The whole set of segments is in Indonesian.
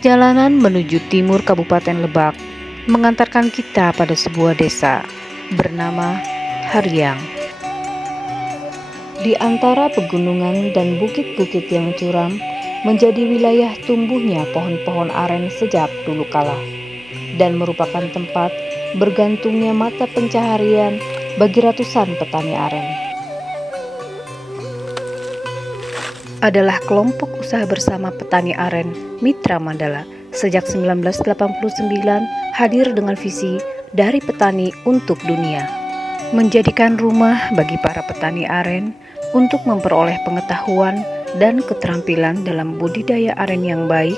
Perjalanan menuju timur Kabupaten Lebak mengantarkan kita pada sebuah desa bernama Haryang. Di antara pegunungan dan bukit-bukit yang curam menjadi wilayah tumbuhnya pohon-pohon aren sejak dulu kala dan merupakan tempat bergantungnya mata pencaharian bagi ratusan petani aren. Adalah kelompok usaha bersama petani aren Mitra Mandala sejak 1989 hadir dengan visi dari petani untuk dunia, menjadikan rumah bagi para petani aren untuk memperoleh pengetahuan dan keterampilan dalam budidaya aren yang baik,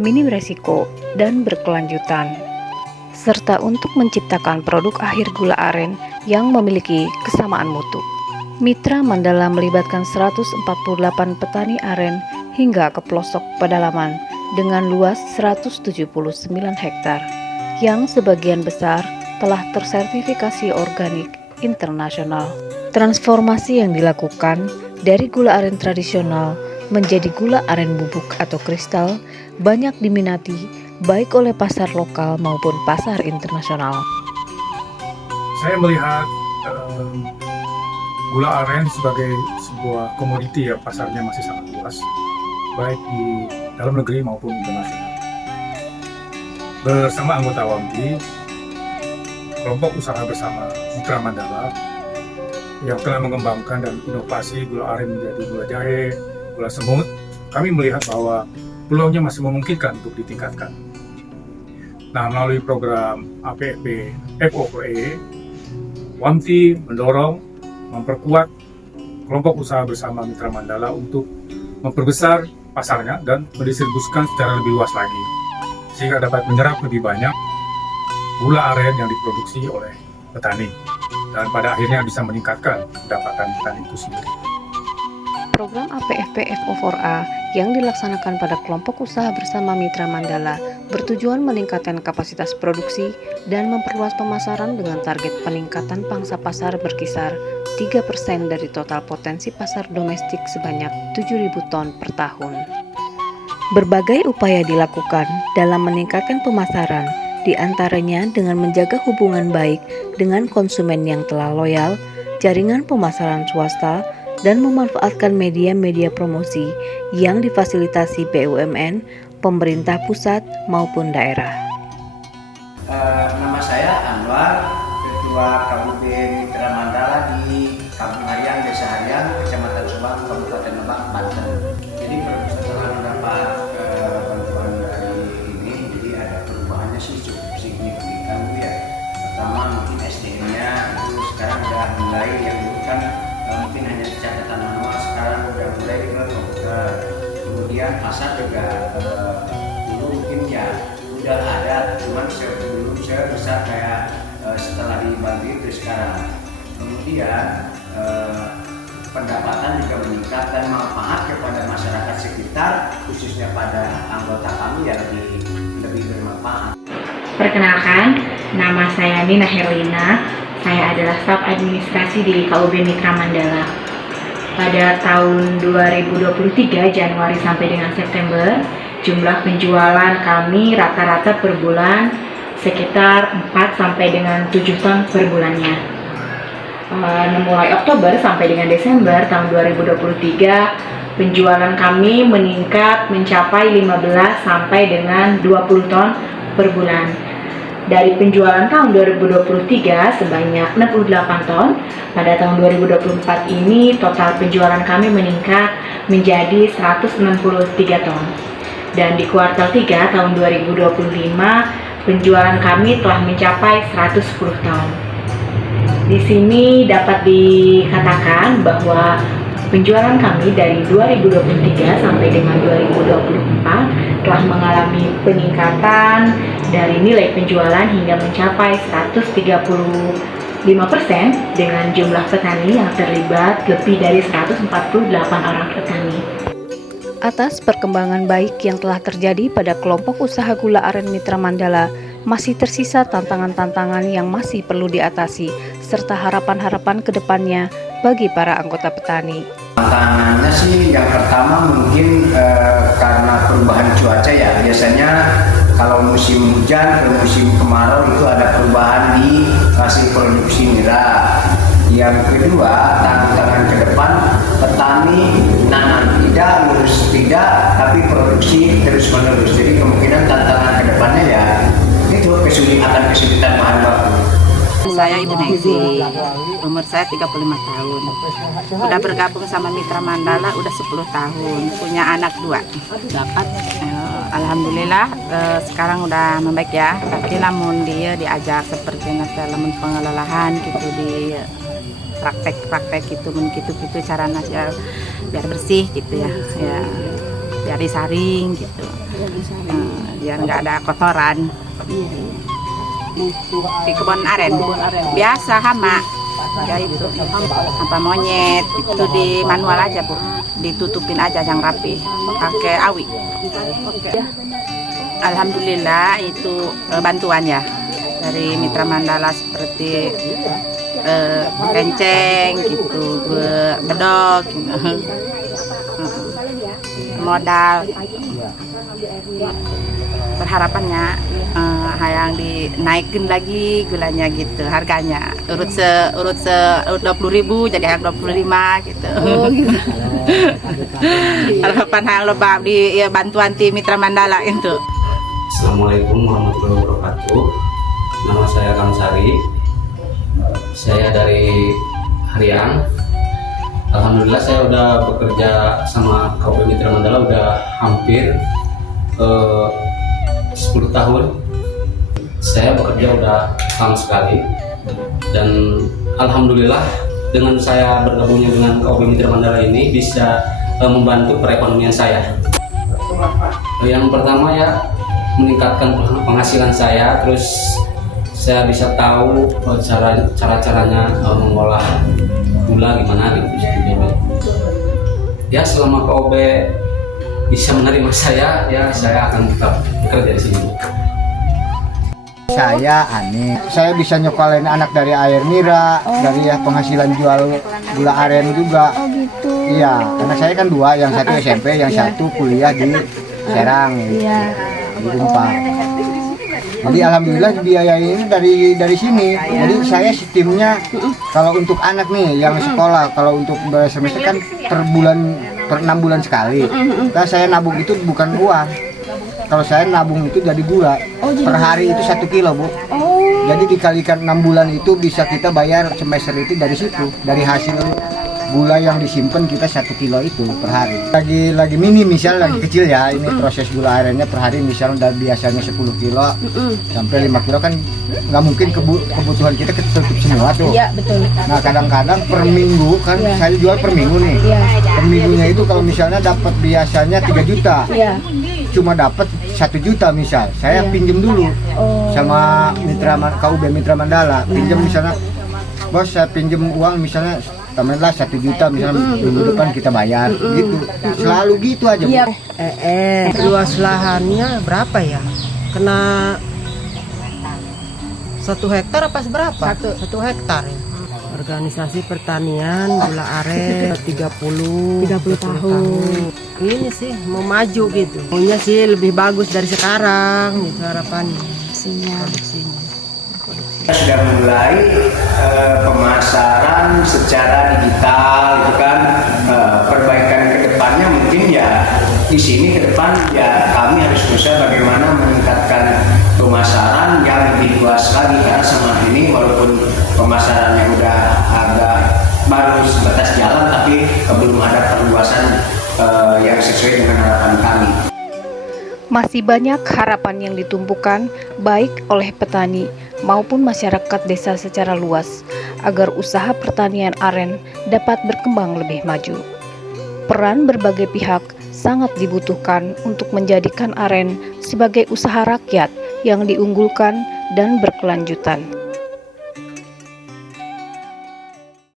minim resiko, dan berkelanjutan, serta untuk menciptakan produk akhir gula aren yang memiliki kesamaan mutu. Mitra Mandala melibatkan 148 petani aren hingga ke pelosok pedalaman dengan luas 179 hektar yang sebagian besar telah tersertifikasi organik internasional. Transformasi yang dilakukan dari gula aren tradisional menjadi gula aren bubuk atau kristal banyak diminati baik oleh pasar lokal maupun pasar internasional. Saya melihat gula aren sebagai sebuah komoditi ya, pasarnya masih sangat luas, baik di dalam negeri maupun internasional. Bersama anggota WAMDI, kelompok usaha bersama Mitra Mandala yang telah mengembangkan dan inovasi gula aren menjadi gula jahe, gula semut, kami melihat bahwa peluangnya masih memungkinkan untuk ditingkatkan. Nah, melalui program APP FOE, WAMDI mendorong memperkuat kelompok usaha bersama Mitra Mandala untuk memperbesar pasarnya dan mendistribusikan secara lebih luas lagi, sehingga dapat menyerap lebih banyak gula aren yang diproduksi oleh petani dan pada akhirnya bisa meningkatkan pendapatan petani itu sendiri. Program APFP FO4A yang dilaksanakan pada kelompok usaha bersama Mitra Mandala bertujuan meningkatkan kapasitas produksi dan memperluas pemasaran dengan target peningkatan pangsa pasar berkisar 3% dari total potensi pasar domestik sebanyak 7.000 ton per tahun. Berbagai upaya dilakukan dalam meningkatkan pemasaran, di antaranya dengan menjaga hubungan baik dengan konsumen yang telah loyal, jaringan pemasaran swasta, dan memanfaatkan media-media promosi yang difasilitasi BUMN, pemerintah pusat maupun daerah. Nama saya Anwar, Ketua KBB Mitra Mandala di Kampung Haryang, Desa Haryang, Kecamatan Subang, Kabupaten Lebak, Banten. Jadi setelah mendapat bantuan dari ini, jadi ada perubahannya sih cukup signifikan ya. Pertama mungkin SDM-nya itu sekarang udah mulai yang dulu kan mungkin hanya catatan manual, sekarang udah mulai dengan komputer. Kemudian pasar juga dulu mungkin ya udah ada, cuman belum sebesar kayak setelah dibantu itu sekarang. Kemudian pendapatan juga meningkat dan manfaat kepada masyarakat sekitar, khususnya pada anggota kami yang lebih bermanfaat. Perkenalkan, nama saya Nina Herlina. Saya adalah staf administrasi di KUB Mitra Mandala. Pada tahun 2023 Januari sampai dengan September, jumlah penjualan kami rata-rata per bulan sekitar 4 sampai dengan 7 ton per bulannya. Mulai Oktober sampai dengan Desember tahun 2023, penjualan kami meningkat mencapai 15 sampai dengan 20 ton per bulan. Dari penjualan tahun 2023 sebanyak 68 ton, pada tahun 2024 ini total penjualan kami meningkat menjadi 163 ton. Dan di kuartal 3 tahun 2025, penjualan kami telah mencapai 110 ton. Di sini dapat dikatakan bahwa penjualan kami dari 2023 sampai dengan 2024 telah mengalami peningkatan dari nilai penjualan hingga mencapai 135% dengan jumlah petani yang terlibat lebih dari 148 orang petani. Atas perkembangan baik yang telah terjadi pada kelompok usaha gula aren Mitra Mandala, masih tersisa tantangan-tantangan yang masih perlu diatasi serta harapan-harapan ke depannya bagi para anggota petani. Tantangannya sih yang pertama mungkin karena perubahan cuaca ya biasanya kalau musim hujan ke musim kemarau itu ada perubahan di hasil produksi nira. Yang kedua, tantangan ke depan, petani nanam tidak, ngurus tidak, tapi produksi terus menerus. Jadi kemungkinan tantangan ke depannya ya itu kesulitan bahan baku. Saya Ibu Nengsi, umur saya 35 tahun. Udah bergabung sama Mitra Mandala udah 10 tahun, punya anak 2. Alhamdulillah sekarang udah membaik ya, tapi namun dia diajak seperti dalam pengelolaan gitu, di praktek-praktek gitu, gitu caranya ya, biar bersih gitu ya, biar disaring gitu, biar nggak ada kotoran. Di kebun aren biasa hama ya, itu hama monyet itu di manual aja Bu, ditutupin aja yang rapi pakai awi. Alhamdulillah itu bantuan ya dari Mitra Mandala seperti kenceng gitu, bedog gitu. Modal berharapannya yang dinaikin lagi gulanya gitu, harganya urut 20.000 jadi harga 25 gitu. Harapan yang lebah di ya, bantuan tim Mitra Mandala itu. Assalamualaikum warahmatullahi wabarakatuh. Nama saya Kamsari. Saya dari Hariang. Alhamdulillah saya udah bekerja sama KUB Mitra Mandala udah hampir 10 tahun. Saya bekerja udah lama sekali, dan alhamdulillah dengan saya bergabungnya dengan KUB Mitra Mandala ini bisa membantu perekonomian saya. Yang pertama ya meningkatkan penghasilan saya, terus saya bisa tahu cara-caranya mengolah gula gimana gitu. Ya selama KUB bisa menerima saya, ya saya akan tetap bekerja di sini. Saya Ani, saya bisa nyokolin anak dari air nira, dari ya penghasilan jual gula aren juga. Oh gitu. Iya, karena saya kan 2, yang satu SMP, yang satu kuliah di Serang, Iya. di Unpad. Jadi alhamdulillah biaya ini dari sini. Jadi saya sistemnya kalau untuk anak nih yang sekolah, kalau untuk semester kan per 6 bulan sekali. Nah, saya nabung itu bukan uang. Kalau saya nabung itu dari gula. Per hari itu 1 kilo, Bu. Jadi dikalikan 6 bulan itu bisa kita bayar semester itu dari situ, dari hasil gula yang disimpan kita 1 kilo itu per hari. Lagi mini misal lagi kecil ya, ini proses gula arennya per hari misalnya dari biasanya 10 kilo sampai 5 kilo kan nggak mungkin kebutuhan kita ketutup semua tuh. Iya, betul. Nah kadang-kadang per minggu kan saya jual per minggu nih. Per minggunya itu kalau misalnya dapat biasanya 3 juta. Cuma dapat 1 juta misal, saya pinjem dulu sama KUB Mitra Mandala, pinjem misalnya, bos saya pinjem uang misalnya, temenlah 1 juta misalnya minggu depan kita bayar, gitu, selalu gitu aja. Bu. Luas lahannya berapa ya? Kena 1 hektar apa seberapa? 1 hektar ya. Organisasi pertanian gula aren 30 tahun. Ini sih mau maju gitu. Maunya sih lebih bagus dari sekarang gitu harapannya. Produksinya. Sudah mulai pemasaran secara digital itu kan, perbaikan ke depannya mungkin ya di sini ke depan ya kami harus berusaha bagaimana meningkatkan pemasaran yang lebih luas lagi, karena sama ini walaupun pemasarannya udah agak baru sebatas jalan tapi belum ada perluasan yang sesuai dengan harapan kami. Masih banyak harapan yang ditumpukan baik oleh petani maupun masyarakat desa secara luas agar usaha pertanian aren dapat berkembang lebih maju. Peran berbagai pihak sangat dibutuhkan untuk menjadikan aren sebagai usaha rakyat yang diunggulkan dan berkelanjutan.